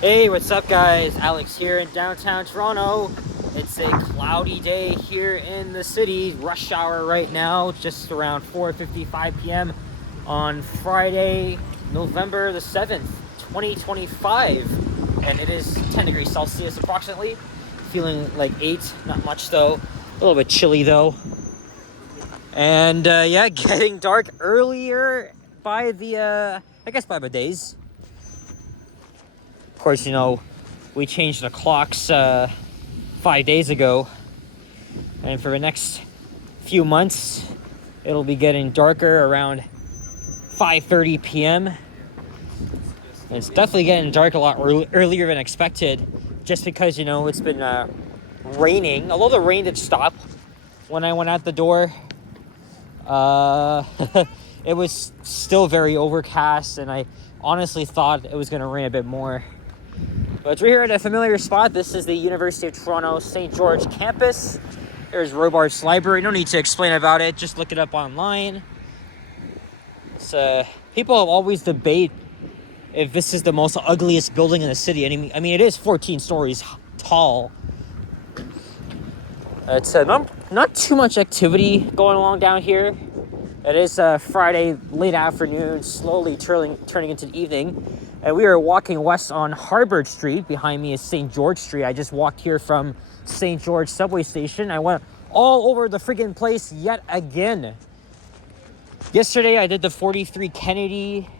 Hey, what's up guys? Alex here in downtown Toronto. It's a cloudy day here in the city. Rush hour right now, just around 4:55 p.m. on Friday, November the 7th, 2025. And it is 10 degrees Celsius approximately. Feeling like 8, not much though. A little bit chilly though. And yeah, getting dark earlier by the, by the days. Of course, we changed the clocks 5 days ago, and for the next few months it'll be getting darker around 5:30 p.m. and it's definitely getting dark a lot earlier than expected, just because it's been raining. Although the rain did stop when I went out the door, it was still very overcast, and I honestly thought it was going to rain a bit more. But we're here at a familiar spot. This is the University of Toronto St. George campus. There's Robarts Library. No need to explain about it. Just look it up online. People have always debate if this is the most ugliest building in the city. I mean, it is 14 stories tall. It's not too much activity going along down here. It is Friday late afternoon, slowly turning into the evening. And we are walking west on Harbord Street. Behind me is St. George Street. I just walked here from St. George subway station. I went all over the freaking place yet again. Yesterday I did the 43 Kennedy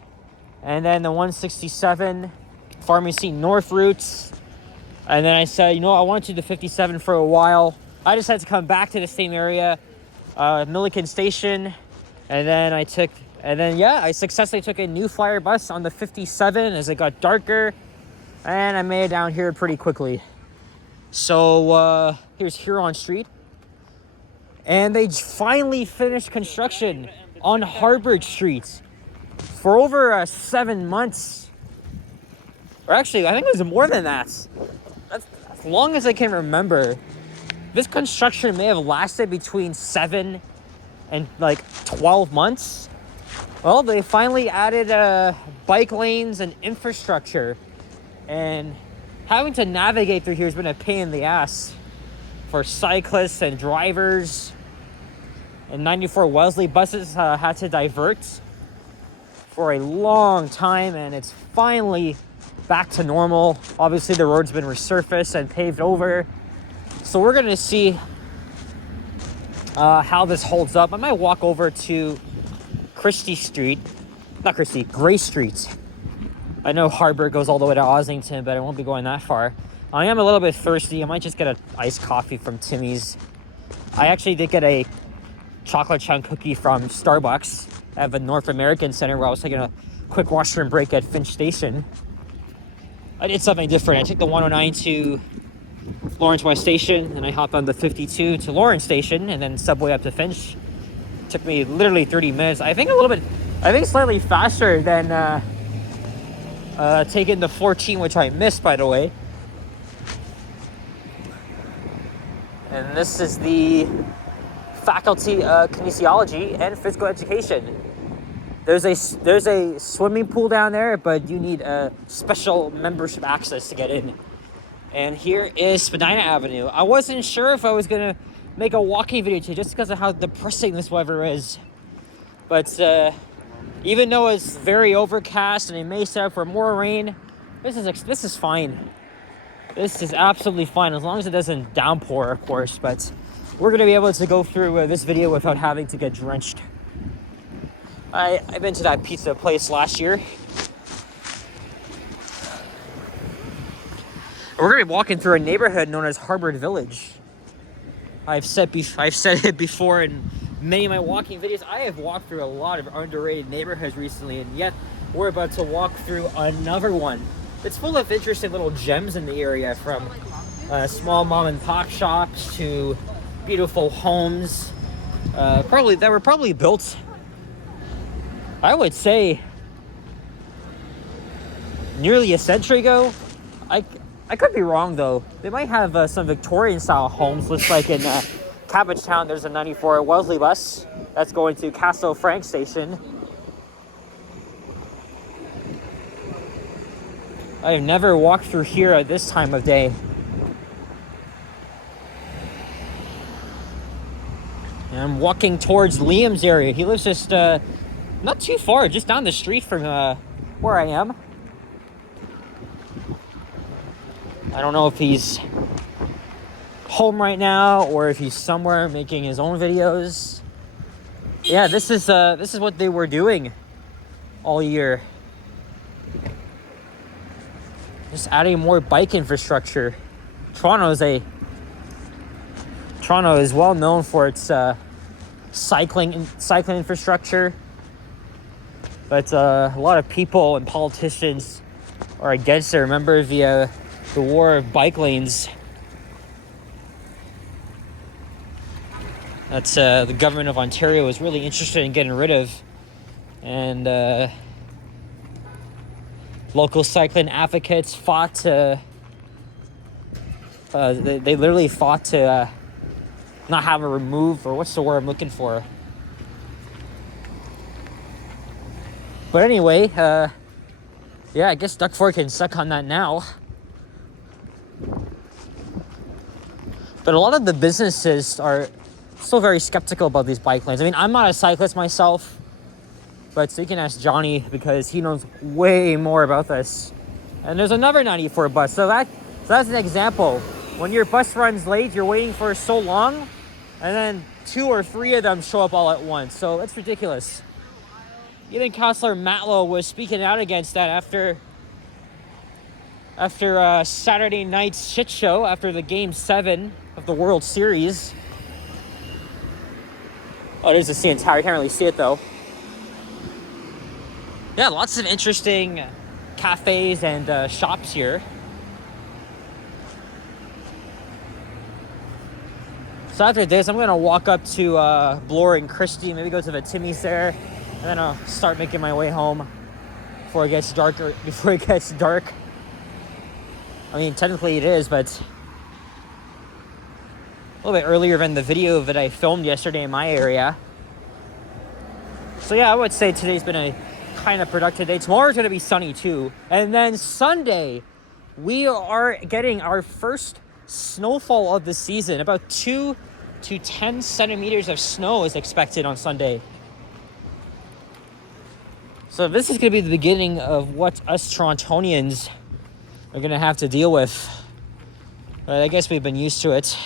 and then the 167 Pharmacy North routes. And then I said, I wanted to do the 57 for a while. I decided to come back to the same area, Milliken Station. And then I successfully took a New Flyer bus on the 57 as it got darker, and I made it down here pretty quickly. So here's Huron Street, and they finally finished construction on Harbord Street for over 7 months. Or actually, I think it was more than that. That's as long as I can remember. This construction may have lasted between 7 and 12 months. Well, they finally added bike lanes and infrastructure, and having to navigate through here has been a pain in the ass for cyclists and drivers. And 94 Wellesley buses had to divert for a long time, and it's finally back to normal. Obviously, the road's been resurfaced and paved over, so we're going to see how this holds up. I might walk over to Gray Street. I know Harbor goes all the way to Ossington, but I won't be going that far. I am a little bit thirsty. I might just get an iced coffee from Timmy's. I actually did get a chocolate chunk cookie from Starbucks at the North American Center, where I was taking a quick washroom break at Finch Station. I did something different. I took the 109 to Lawrence West Station, and I hopped on the 52 to Lawrence Station, and then subway up to Finch. Took me literally 30 minutes. I think slightly faster than taking the 14, which I missed, by the way. And this is the Faculty of Kinesiology and Physical Education. There's a swimming pool down there, but you need a special membership access to get in. And here is Spadina Avenue. I wasn't sure if I was gonna make a walking video today, just because of how depressing this weather is. But even though it's very overcast and it may set up for more rain, this is fine. This is absolutely fine, as long as it doesn't downpour, of course. But we're gonna be able to go through this video without having to get drenched. I've been to that pizza place last year. We're gonna be walking through a neighborhood known as Harbord Village. I've said it before in many of my walking videos. I have walked through a lot of underrated neighborhoods recently, and yet we're about to walk through another one. It's full of interesting little gems in the area, from small mom and pop shops to beautiful homes. That were probably built, I would say, nearly a century ago. I could be wrong though. They might have some Victorian style homes. Looks like in Cabbagetown there's a 94 Wellesley bus that's going to Castle Frank Station. I've never walked through here at this time of day. And I'm walking towards Liam's area. He lives just not too far, just down the street from where I am. I don't know if he's home right now or if he's somewhere making his own videos. Yeah, this is what they were doing all year. Just adding more bike infrastructure. Toronto is well known for its cycling infrastructure, but a lot of people and politicians are against it. Remember the war of bike lanes that's the government of Ontario was really interested in getting rid of, and local cycling advocates fought to they literally fought to not have it removed, or what's the word I'm looking for. But anyway, yeah, I guess Duck Ford can suck on that now. But a lot of the businesses are still very skeptical about these bike lanes. I mean, I'm not a cyclist myself, but so you can ask Johnny because he knows way more about this. And there's another 94 bus. So that's an example. When your bus runs late, you're waiting for so long, and then 2 or 3 of them show up all at once. So it's ridiculous. Even Councillor Matlow was speaking out against that after Saturday night's shit show, after the Game 7 of the World Series. Oh, there's the CN Tower. You can't really see it, though. Yeah, lots of interesting cafes and shops here. So after this, I'm going to walk up to Bloor and Christie, maybe go to the Timmy's there, and then I'll start making my way home before it gets dark. I mean, technically it is, but a little bit earlier than the video that I filmed yesterday in my area. So yeah, I would say today's been a kind of productive day. Tomorrow's going to be sunny too. And then Sunday, we are getting our first snowfall of the season. About 2 to 10 centimeters of snow is expected on Sunday. So this is going to be the beginning of what us Torontonians are going to have to deal with. But I guess we've been used to it.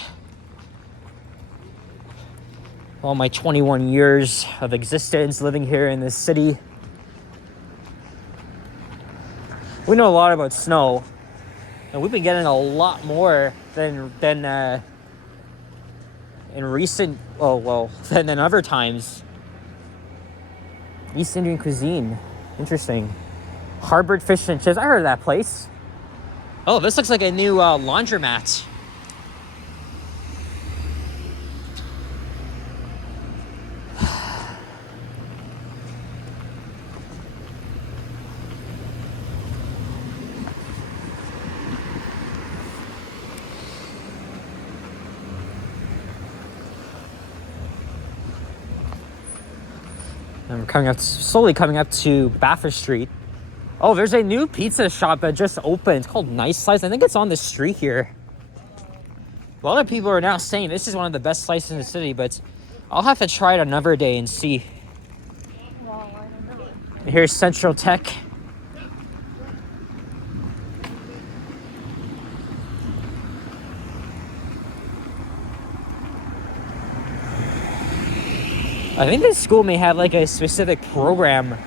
All my 21 years of existence living here in this city. We know a lot about snow. And we've been getting a lot more than in recent, than other times. East Indian cuisine. Interesting. Harbored Fish and Chips. I heard of that place. Oh, this looks like a new laundromat. I'm slowly coming up to Bathurst Street. Oh, there's a new pizza shop that just opened. It's called Nice Slice. I think it's on the street here. A lot of people are now saying this is one of the best slices in the city, but I'll have to try it another day and see. Well, I don't know. Here's Central Tech. I think this school may have like a specific program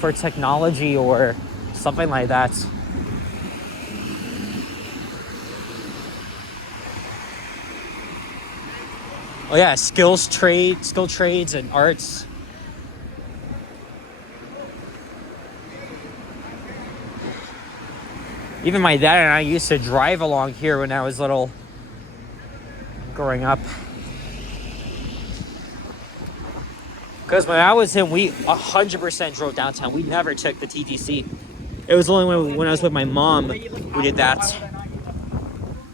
for technology or something like that. Oh yeah, skill trades and arts. Even my dad and I used to drive along here when I was little, growing up. Because when I was him, we 100% drove downtown. We never took the TTC. It was only when I was with my mom we did that.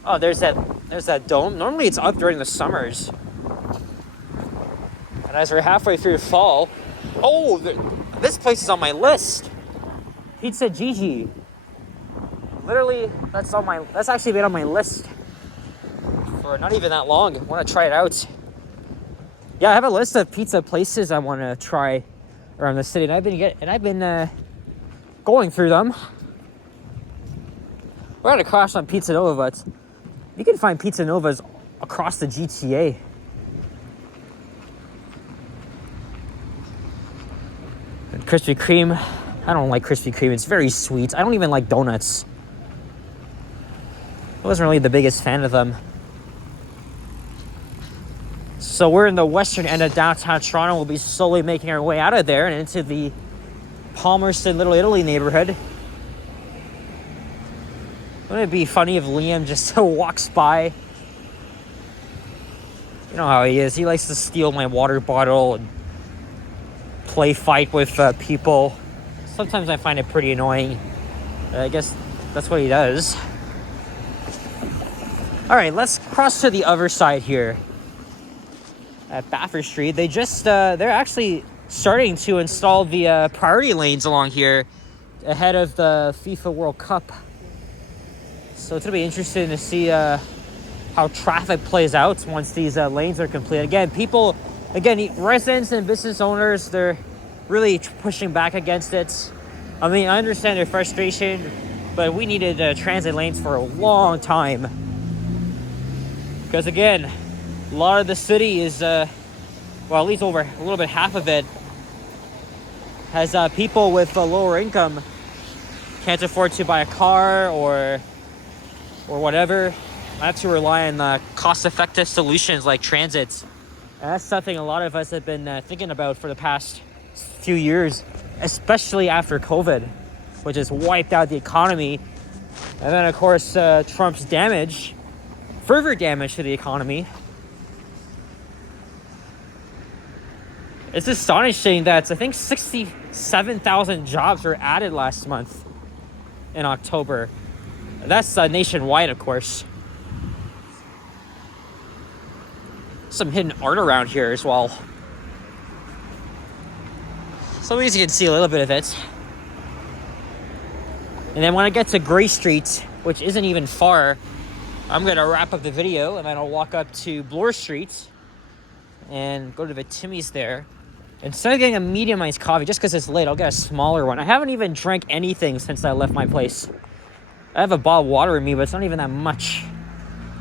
Oh, there's that dome. Normally it's up during the summers. And as we're halfway through fall, oh, this place is on my list. Pizza Gigi. literally, that's actually been on my list for not even that long. I want to try it out. Yeah, I have a list of pizza places I want to try around the city, and I've been going through them. We're gonna crash on Pizza Nova, but you can find Pizza Novas across the GTA. And Krispy Kreme, I don't like Krispy Kreme. It's very sweet. I don't even like donuts. I wasn't really the biggest fan of them. So we're in the western end of downtown Toronto. We'll be slowly making our way out of there and into the Palmerston Little Italy neighborhood. Wouldn't it be funny if Liam just walks by? You know how he is. He likes to steal my water bottle and play fight with people. Sometimes I find it pretty annoying. I guess that's what he does. All right, let's cross to the other side here. At Bathurst Street, they're actually starting to install the priority lanes along here ahead of the FIFA World Cup. So it's gonna be interesting to see how traffic plays out once these lanes are completed. Again, residents and business owners, they're really pushing back against it. I mean, I understand their frustration, but we needed transit lanes for a long time. Because again, a lot of the city is, well, at least over a little bit, half of it has people with a lower income can't afford to buy a car or whatever. I have to rely on cost-effective solutions like transit. And that's something a lot of us have been thinking about for the past few years, especially after COVID, which has wiped out the economy. And then, of course, Trump's further damage to the economy. It's astonishing that I think 67,000 jobs were added last month in October. That's nationwide, of course. Some hidden art around here as well. So at least you can see a little bit of it. And then when I get to Gray Street, which isn't even far, I'm going to wrap up the video and then I'll walk up to Bloor Street and go to the Timmy's there. Instead of getting a medium iced coffee, just because it's late, I'll get a smaller one. I haven't even drank anything since I left my place. I have a bottle of water with me, but it's not even that much.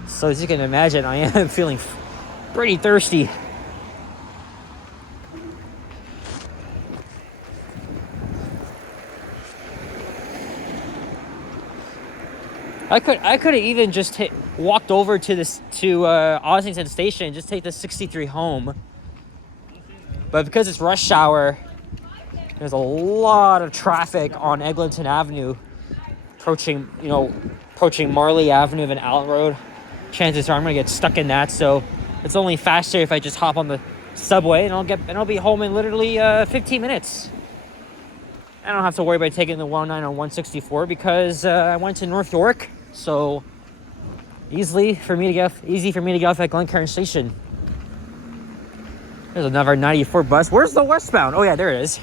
So as you can imagine, I am feeling pretty thirsty. I could have even just walked over to Ossington Station and just take the 63 home. But because it's rush hour, there's a lot of traffic on Eglinton Avenue, approaching Marley Avenue and Allen Road. Chances are I'm gonna get stuck in that, so it's only faster if I just hop on the subway and I'll be home in literally 15 minutes. I don't have to worry about taking the 109 on 164 because I went to North York, so easy for me to get off at Glencairn Station. There's another 94 bus. Where's the westbound? Oh yeah, there it is.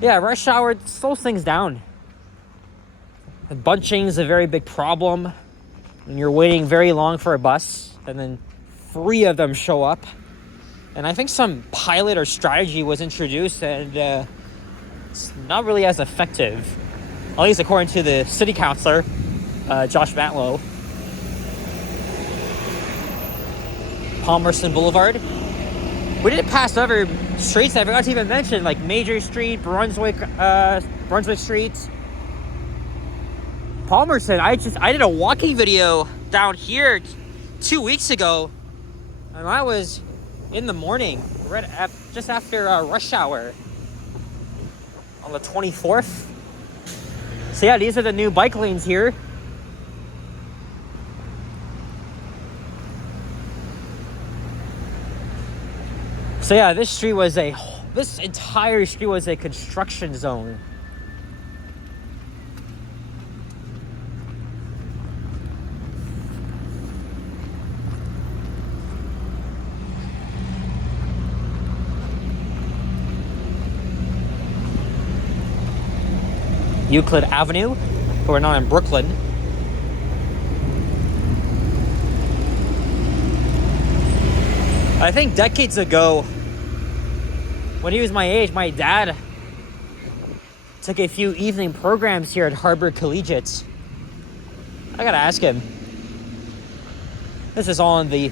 Yeah, rush hour slows things down. The bunching is a very big problem. When you're waiting very long for a bus, and then 3 of them show up. And I think some pilot or strategy was introduced, and it's not really as effective. At least according to the city councilor, Josh Matlow. Palmerston Boulevard. We didn't pass other streets I forgot to even mention, like Major Street, Brunswick Street. Palmerston, I did a walking video down here 2 weeks ago, and I was in the morning, just after rush hour on the 24th. So yeah, these are the new bike lanes here. So yeah, this entire street was a construction zone. Euclid Avenue. but we're not in Brooklyn. I think decades ago, when he was my age, my dad took a few evening programs here at Harvard Collegiate. I gotta ask him. This is all in the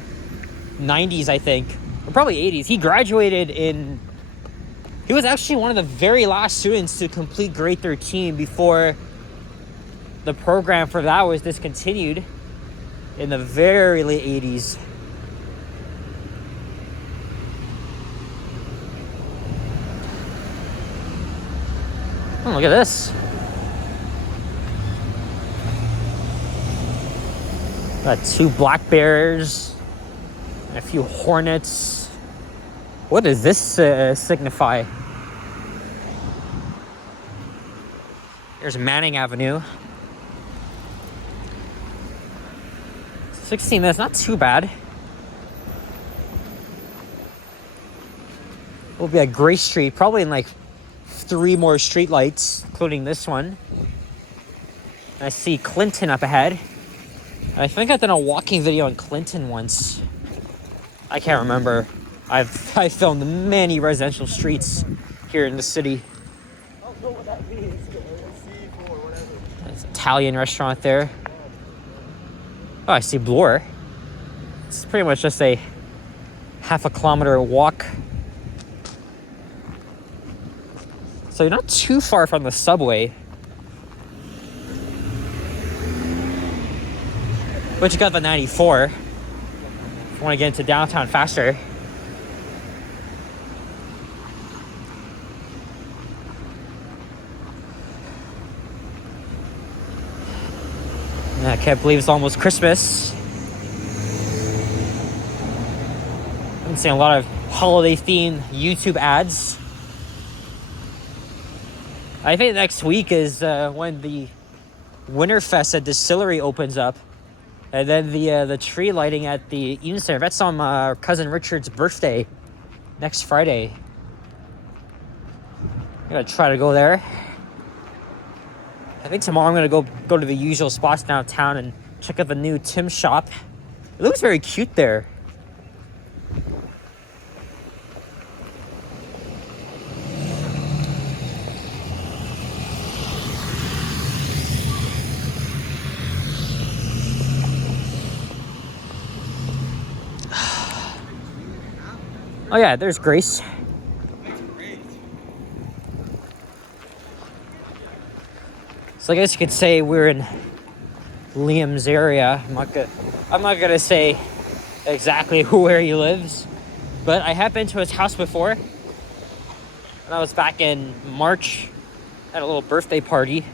90s, I think, or probably 80s. He graduated he was actually one of the very last students to complete grade 13 before the program for that was discontinued in the very late 80s. Oh, look at this. Got 2 black bears and a few hornets. What does this signify? There's Manning Avenue. 16 minutes, not too bad. We'll be at Gray Street, probably in like 3 more street lights, including this one. And I see Clinton up ahead. I think I've done a walking video on Clinton once. I can't remember. I've filmed many residential streets here in the city. I don't know what that means. C4 or whatever. There's an Italian restaurant there. Oh, I see Bloor. It's pretty much just a half a kilometer walk. So you're not too far from the subway. But you got the 94. If you want to get into downtown faster. I can't believe it's almost Christmas. I'm seeing a lot of holiday-themed YouTube ads. I think next week is when the Winterfest at Distillery opens up. And then the tree lighting at the Eden Center. That's on my cousin Richard's birthday next Friday. I'm gonna try to go there. I think tomorrow I'm gonna go to the usual spots downtown and check out the new Tim shop. It looks very cute there. Oh yeah, there's Grace. So I guess you could say we're in Liam's area. I'm not gonna say exactly where he lives, but I have been to his house before. And that was back in March at a little birthday party.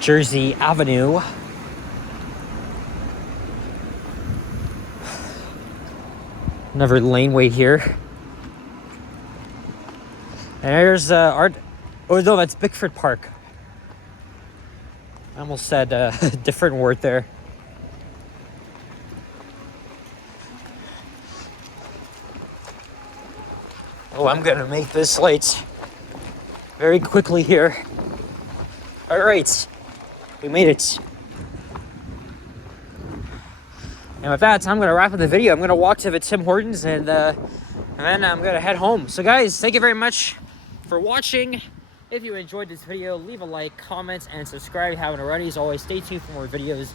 Jersey Avenue. Another laneway here. And there's art. Oh no, that's Bickford Park. I almost said a different word there. Oh, I'm gonna make this light very quickly here. All right. We made it. And with that, I'm going to wrap up the video. I'm going to walk to the Tim Hortons and then I'm going to head home. So guys, thank you very much for watching. If you enjoyed this video, leave a like, comment, and subscribe if you haven't already. As always, stay tuned for more videos.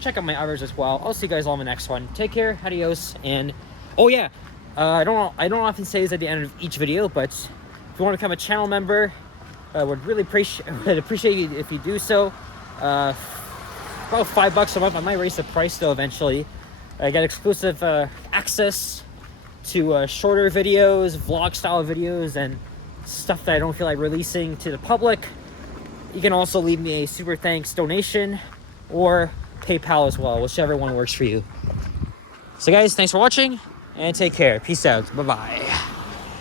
Check out my others as well. I'll see you guys all in the next one. Take care, adios, and oh yeah, I don't often say this at the end of each video, but if you want to become a channel member, would really appreciate it if you do so. About $5 a month. I might raise the price though eventually. I got exclusive access to shorter videos, vlog style videos, and stuff that I don't feel like releasing to the public. You can also leave me a super thanks donation or PayPal as well, whichever one works for you. So guys, thanks for watching and take care. Peace out. Bye-bye.